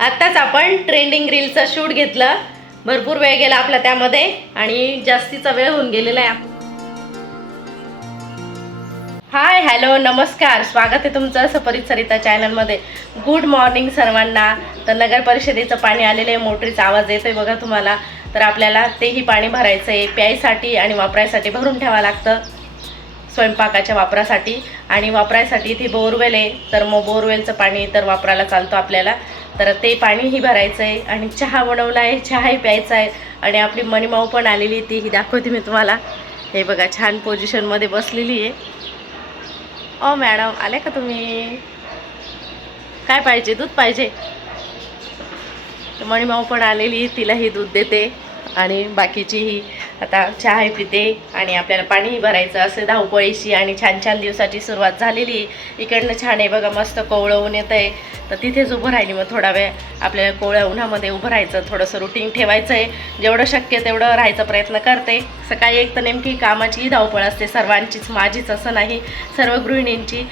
आत्ताच आपण trending रीलचा shoot घेतलं. भरपूर वेळ गेला आपला त्यामध्ये आणि जास्तीचा वेळ होऊन गेलेला आहे. हाय हॅलो नमस्कार. स्वागत आहे तुमचं सपरित सरिता चॅनलमध्ये गुड मॉर्निंग सर्वांना. तर नगर परिषदेचं पाणी आलेलं आहे मोटरीचा आवाज येतोय बघा तुम्हाला. तर आपल्याला तेही पाणी भरायचं आहे प्यायसाठी आणि वापरायसाठी भरून ठेवावं लागतं. स्वयंपाकाच्या वापरासाठी आणि वापरायसाठी इथे बोरवेल आहे. तर मग बोरवेलचं पाणी तर वापरायला चालतो आपल्याला. तर ते पाणीही भरायचं आहे आणि चहा बनवला आहे चहाही प्यायचा आहे आणि आपली मणिमाऊ पण आलेली ती तीही दाखवते मी तुम्हाला. हे बघा छान पोझिशनमध्ये बसलेली आहे. ओ मॅडम आले का तुम्ही? काय पाहिजे? दूध पाहिजे. मणिमाऊ पण आलेली तिलाही दूध देते आणि बाकीचीही आता चहा पिते आणि आपल्याला पाणीही भरायचं असं धावपळीशी आणि छान छान दिवसाची सुरुवात झालेली इकडनं छान आहे बघा मस्त कोवळं ऊन येतं आहे तर तिथेच उभं राहिली मग थोडा वेळ. आपल्याला कोवळ्या उन्हामध्ये उभं राहायचं थोडंसं रुटीन ठेवायचं आहे जेवढं शक्य तेवढं राहायचा प्रयत्न करते. सकाळी एक तर नेमकी कामाचीही धावपळ असते सर्वांचीच माझीच असं नाही सर्व गृहिणींची.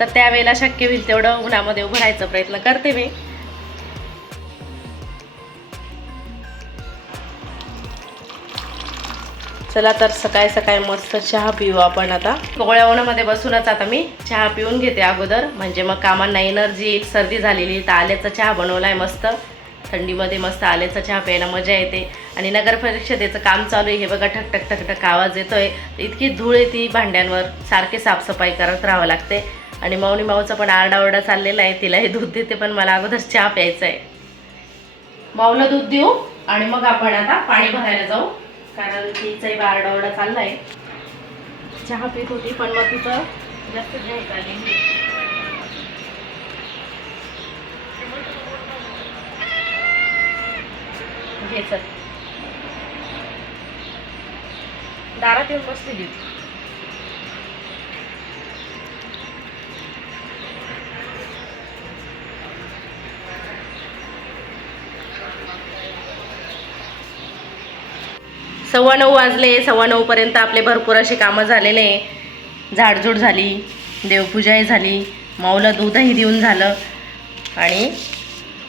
तर त्यावेळेला शक्य होईल तेवढं उन्हामध्ये उभं राहायचा प्रयत्न करते मी. चला तर सकाळी सकाळी मस्त चहा पिऊ आपण आता. कोवळ्या उन्हामध्ये बसूनच आता मी चहा पिऊन घेते अगोदर. म्हणजे मग कामांना एनर्जी येईल सर्दी झालेली तर आल्याचा चहा बनवला आहे मस्त. थंडीमध्ये मस्त आल्याचा चहा प्यायला मजा येते. आणि नगर परिषदेचं काम चालू आहे हे बघा ठक ठक ठक ठक आवाज येतोय. इतकी धूळ येते भांड्यांवर सारखी साफसफाई करत राहावं लागते. आणि मौनी माऊचा पण आरडाओरडा चाललेला आहे तिलाही दूध देते पण मला अगोदर चहा प्यायचा आहे माऊला दूध देऊ आणि मग आपण आता पाणी भरायला जाऊ. कारण तिचाही आरडाओरडा चाललाय. चहा पीत होती पण मग तिचं जास्त घाई झाली घे चल. दारात येऊन बसलेली सव्वा नऊ वाजले सव्वा नऊपर्यंत आपले भरपूर असे कामं झालेले. झाडझूड झाली देवपूजाही झाली माऊला दूधही देऊन झालं. आणि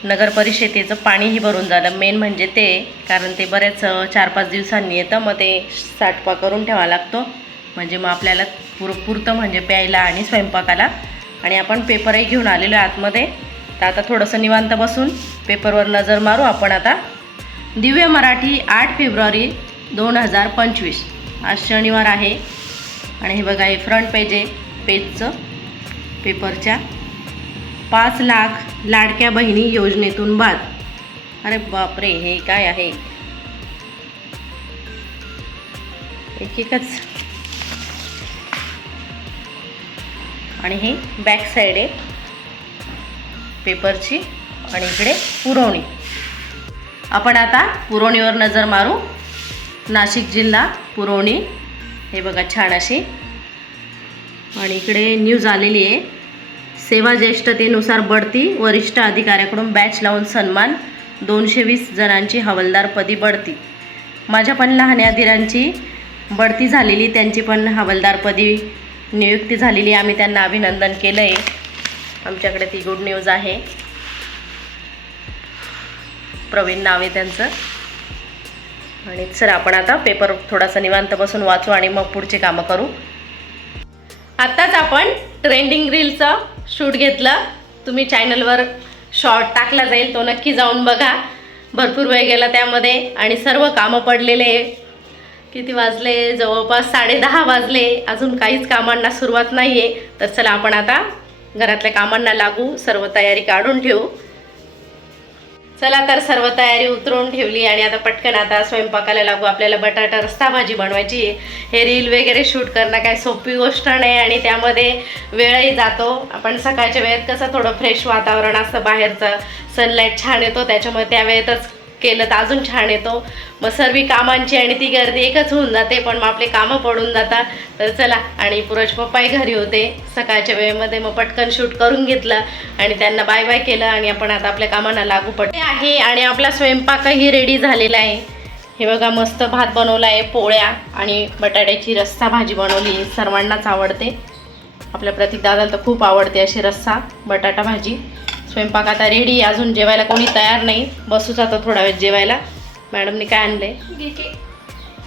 नगर परिषदेचं पाणीही भरून झालं. मेन म्हणजे ते कारण ते बरेच चार पाच दिवसांनी येतं मग ते साठपा करून ठेवा लागतो. म्हणजे मग आपल्याला पुर पुरतं म्हणजे प्यायला आणि स्वयंपाकाला. आणि आपण पेपरही घेऊन आलेलो आहे आतमध्ये. तर आता थोडंसं निवांत बसून पेपरवर नजर मारू. आपण आता दिव्य मराठी आठ फेब्रुवारी दोन हजार पंचवीस. आज शनिवार आहे. आणि हे बघा हे फ्रंट पेज आहे. पेजचं पेपरच्या पाच लाख लाडक्या बहिणी योजनेतून बाद. अरे बापरे हे काय आहे? एक एकच आणि हे बॅक साईड आहे. पेपरची आणि इकडे पुरवणी. आपण आता पुरवणीवर नजर मारू. नाशिक जिल्हा पुरवणी. हे बघा छान अशी. आणि इकडे न्यूज आलेली आहे. सेवा ज्येष्ठतेनुसार बढती. वरिष्ठ अधिकाऱ्याकडून बॅच लावून सन्मान. दोनशे वीस जणांची हवालदारपदी बढती. माझ्या पण लहान अधिरांची बढती झालेली. त्यांची पण हवालदारपदी नियुक्ती झालेली. आम्ही त्यांना अभिनंदन केलं आहे आमच्याकडे ती गुड न्यूज आहे. प्रवीण नाव आहे त्यांचं. आणि सर आपण आता पेपर थोडासा निवांत बसून वाचू आणि मग पुढचे कामं करू. आत्ताच आपण ट्रेंडिंग रीलचा शूट घेतलं. तुम्ही चॅनलवर शॉर्ट टाकला जाईल तो नक्की जाऊन बघा. भरपूर वेळ गेला त्यामध्ये आणि सर्व कामं पडलेले. किती वाजले? जवळपास साडेदहा वाजले. अजून काहीच कामांना सुरुवात नाही आहे तर चला आपण आता घरातल्या कामांना लागू. सर्व तयारी काढून ठेवू. चला तर सर्व तयारी उतरून ठेवली आणि आता पटकन आता स्वयंपाकाला लागू. आपल्याला बटाटा रस्ता भाजी बनवायची हे रील वगैरे शूट करणं काय सोपी गोष्ट नाही आणि त्यामध्ये वेळही जातो. आपण सकाळच्या वेळेत कसं थोडं फ्रेश वातावरण असतं बाहेरचं सनलाईट छान येतो त्याच्यामुळे त्या वेळेतच केलं तर अजून छान येतो. मग सर्व कामांची आणि ती गर्दी एकच होऊन जाते पण मग आपले कामं पडून जातात. तर चला आणि पुरज पप्पाही घरी होते. सकाळच्या वेळेमध्ये मग पटकन शूट करून घेतलं आणि त्यांना बाय बाय केलं आणि आपण आता आपल्या कामांना लागू पडते आहे आणि आपला स्वयंपाकही रेडी झालेला आहे. हे बघा मस्त भात बनवला आहे पोळ्या आणि बटाट्याची रस्सा भाजी बनवली सर्वांनाच आवडते. आपल्या प्रतीक दादाला तर खूप आवडते अशी रस्सा बटाटा भाजी. स्वयंपाक आता रेडी अजून जेवायला कोणी तयार नाही. बसूच आता थोडा वेळ जेवायला. मॅडमने काय आणले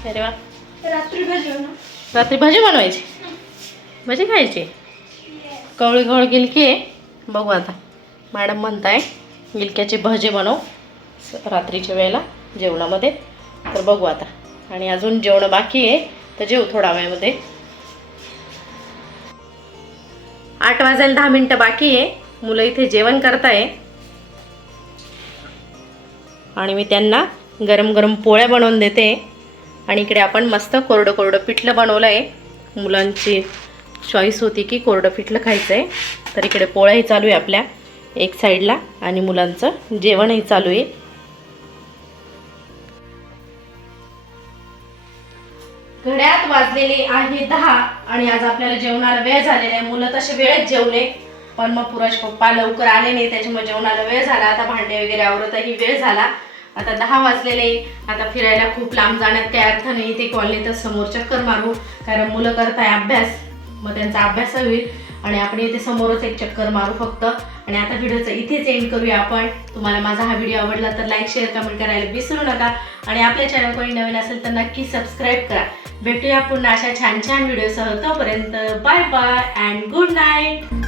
अरे वा. रात्री भाजी रात्री भाजी बनवायची? भाजी खायची? कवळी कवळ गिलकी आहे. बघू आता. मॅडम म्हणताय गिलक्याची भजी बनव. रात्रीच्या वेळेला जेवणामध्ये. तर बघू आता. आणि अजून जेवण बाकी आहे तर जेवू थोडा वेळामध्ये. आठ वाजायला दहा मिनटं बाकी आहे. मुलं इथे जेवण करताय. आणि मी त्यांना गरम गरम पोळ्या बनवून देते. आणि इकडे आपण मस्त कोरडं कोरडं पिठलं बनवलं आहे मुलांची चॉईस होती की कोरडं पिठलं खायचं आहे तर इकडे पोळ्याही चालू आहे आपल्या. एक साईडला आणि मुलांचं जेवणही चालू आहे. घड्यात वाजलेले आहे दहा आणि आज आपल्याला जेवणाला वेळ झालेला आहे. मुलं तसे वेळेत जेवले. पण मग पुराज पप्पा लवकर आले नाही त्याच्यामुळे जेवणाला वेळ झाला. आता भांडे वगैरे आवरतही वेळ झाला. आता दहा वाजलेले आता फिरायला खूप लांब जाण्यात काही अर्थ नाही. ते कॉलनीतच समोर चक्कर मारू. कारण मुलं करत आहे अभ्यास. मग त्यांचा अभ्यास होईल. आणि आपण इथे समोरच एक चक्कर मारू फक्त. आणि आता व्हिडिओचं इथेच एंड करूया आपण. तुम्हाला माझा हा व्हिडिओ आवडला तर लाईक शेअर कमेंट करायला विसरू नका. आणि आपल्या चॅनल कोणी नवीन असेल तर नक्की सबस्क्राईब करा. भेटूया पुन्हा अशा छान छान व्हिडिओसह. तोपर्यंत bye bye and good night